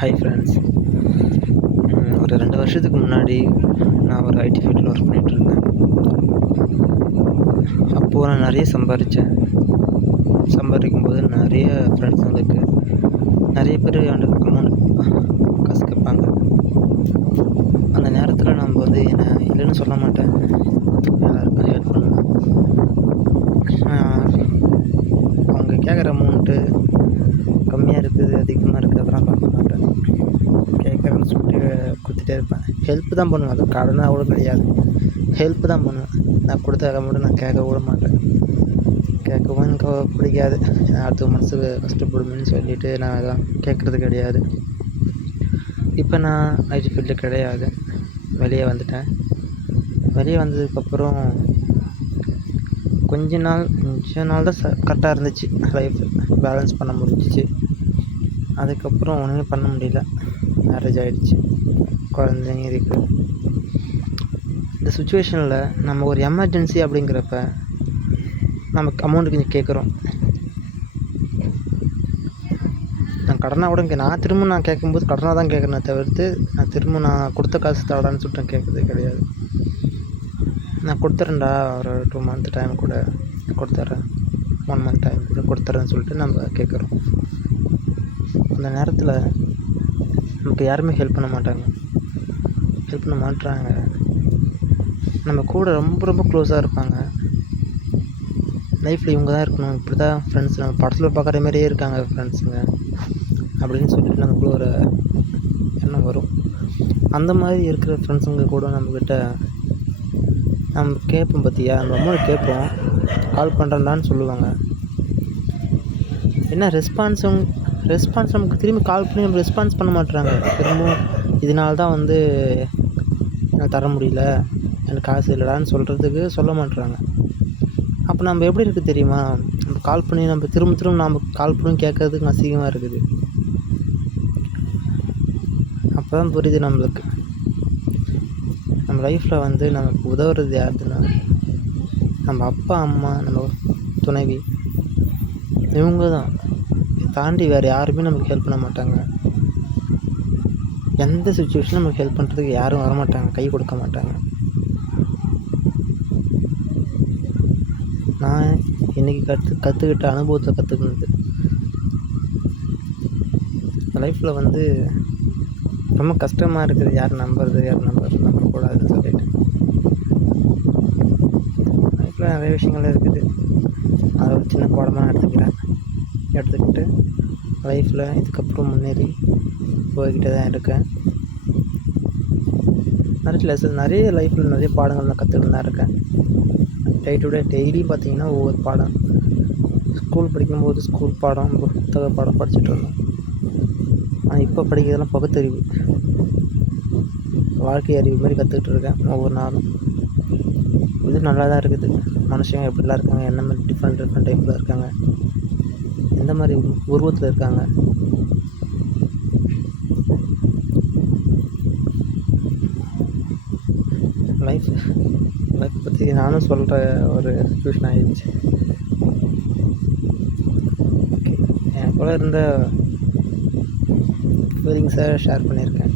Hi friends. ஒரு 2 வருஷத்துக்கு முன்னாடி நான் ஒரு ஐடி ஃபீல்டில் ஒர்க் பண்ணிகிட்ருந்தேன். அப்போது நான் நிறைய சம்பாதிச்சேன். சம்பாதிக்கும்போது நிறைய ஃப்ரெண்ட்ஸுங்களுக்கு நிறைய பேர் என்கிட்ட அமௌண்ட் காசு கேட்பாங்க. அந்த நேரத்தில் நம்ம வந்து இல்லைன்னு சொல்ல மாட்டேன், எல்லாருக்கும் ஹெல்ப் பண்ணுவேன். அவங்க கேட்குற அமௌண்ட்டு கம்மியாக இருக்குது, அதிகமாக இருக்குது, அதெல்லாம் பார்க்க மாட்டேன். கேட்குறேன்னு சொல்லிட்டு கொடுத்துட்டே இருப்பேன். ஹெல்ப் தான் பண்ணுவேன், அது கடனாக கூட கிடையாது, ஹெல்ப் தான் பண்ணுவேன். நான் கொடுத்த அமௌண்ட்டு நான் கேட்க கூட மாட்டேன். கேட்கவும் எனக்கு பிடிக்காது. அடுத்த மனசுக்கு கஷ்டப்படுமேன்னு சொல்லிவிட்டு நான் அதெல்லாம் கேட்குறது கிடையாது. இப்போ நான் ஐடி ஃபீல்டு கிடையாது, வெளியே வந்துட்டேன். வெளியே வந்ததுக்கப்புறம் கொஞ்ச நாள் தான் கரெக்டாக இருந்துச்சு, லைஃப் பேலன்ஸ் பண்ண முடிஞ்சிச்சு. அதுக்கப்புறம் ஒன்றுமே பண்ண முடியல, மேரேஜ் ஆகிடுச்சு, குழந்தைங்க இருக்குது. இந்த சுச்சுவேஷனில் நம்ம ஒரு எமர்ஜென்சி அப்படிங்கிறப்ப நமக்கு அமௌண்ட்டு கொஞ்சம் கேட்குறோம். நான் கடனாக கூட நான் திரும்ப கேட்கும்போது கடனாக தான் கேட்குறேன் தவிர்த்து நான் திரும்ப நான் கொடுத்த காசு தரடான்னு சொல்லிட்டு கேட்குறதே கிடையாது. நான் கொடுத்துட்றேன்டா, ஒரு 2 மந்த் டைம் கூட கொடுத்துட்றேன், 1 மந்த் டைம் கூட கொடுத்துட்றேன்னு சொல்லிட்டு நம்ம கேட்குறோம். அந்த நேரத்தில் நமக்கு யாருமே ஹெல்ப் பண்ண மாட்டாங்க. நம்ம கூட ரொம்ப ரொம்ப க்ளோஸாக இருப்பாங்க. லைஃப்பில் இவங்க தான் இருக்கணும், இப்படி தான் ஃப்ரெண்ட்ஸ், நம்ம படத்தில் பார்க்குற மாதிரியே இருக்காங்க ஃப்ரெண்ட்ஸுங்க அப்படின்னு சொல்லிட்டு நமக்குள்ள ஒரு எண்ணம் வரும். அந்த மாதிரி இருக்கிற ஃப்ரெண்ட்ஸுங்க கூட நம்மக்கிட்ட நம்ம கேட்போம், பார்த்தியா அந்த அமௌண்ட் கேட்போம், கால் பண்ணுறேன்டான்னு சொல்லுவாங்க. என்ன ரெஸ்பான்ஸ் நமக்கு திரும்பி கால் பண்ணி நம்ம ரெஸ்பான்ஸ் பண்ண மாட்டுறாங்க. திரும்பவும் இதனால தான் வந்து நான் தர முடியல, எனக்கு காசு இல்லைடான்னு சொல்ல மாட்டுறாங்க. அப்போ நம்ம எப்படி இருக்குது தெரியுமா, நம்ம கால் பண்ணி நம்ம திரும்ப நம்ம கால் பண்ணி கேட்கறதுக்கு அசிங்கமாக இருக்குது. அப்போ தான் புரியுது நம்மளுக்கு நம்ம லைஃப்பில் வந்து நமக்கு உதவுறது யாருதுன்னா நம்ம அப்பா அம்மா, நம்ம துணைவி, இவங்க தான். தாண்டி வேறு யாருமே நமக்கு ஹெல்ப் பண்ண மாட்டாங்க. எந்த சுச்சுவேஷனும் நமக்கு ஹெல்ப் பண்ணுறதுக்கு யாரும் வரமாட்டாங்க, கை கொடுக்க மாட்டாங்க. நான் இன்றைக்கி கற்றுக்கிட்ட அனுபவத்தை கற்றுக்கினது லைஃப்பில் வந்து ரொம்ப கஷ்டமாக இருக்குது. யார் நம்பக்கூடாதுன்னு சொல்லிட்டு லைஃப்பில் நிறைய விஷயங்கள் இருக்குது. அதை ஒரு சின்ன பாடமாக எடுத்துக்கிட்டு லைஃப்பில் இதுக்கப்புறம் முன்னேறி போய்கிட்டே தான் இருக்கேன். நிறைய லைஃப்பில் நிறைய பாடங்கள் நான் கற்றுக்கிட்டு தான் இருக்கேன். டெய்லி பார்த்திங்கன்னா ஒவ்வொரு பாடம். ஸ்கூல் படிக்கும்போது ஸ்கூல் பாடம், புத்தக பாடம் படிச்சுட்டு இருந்தோம். ஆனால் இப்போ படிக்கிறதெல்லாம் பகுத்தறிவு, வாழ்க்கை அறிவு மாதிரி கற்றுக்கிட்டு இருக்கேன் ஒவ்வொரு நாளும். இது நல்லா தான் இருக்குது. மனுஷங்க எப்படிலாம் இருக்காங்க, என்ன மாதிரி டிஃப்ரெண்ட் டைப்பில் இருக்காங்க, எந்த மாதிரி உருவத்தில் இருக்காங்க. லைஃப் பற்றி நானும் சொல்கிற ஒரு சுச்சுவேஷன் ஆகிடுச்சு. ஓகே, எனக்குள்ள இருந்த ஃபீலிங்ஸை ஷேர் பண்ணியிருக்கேன்.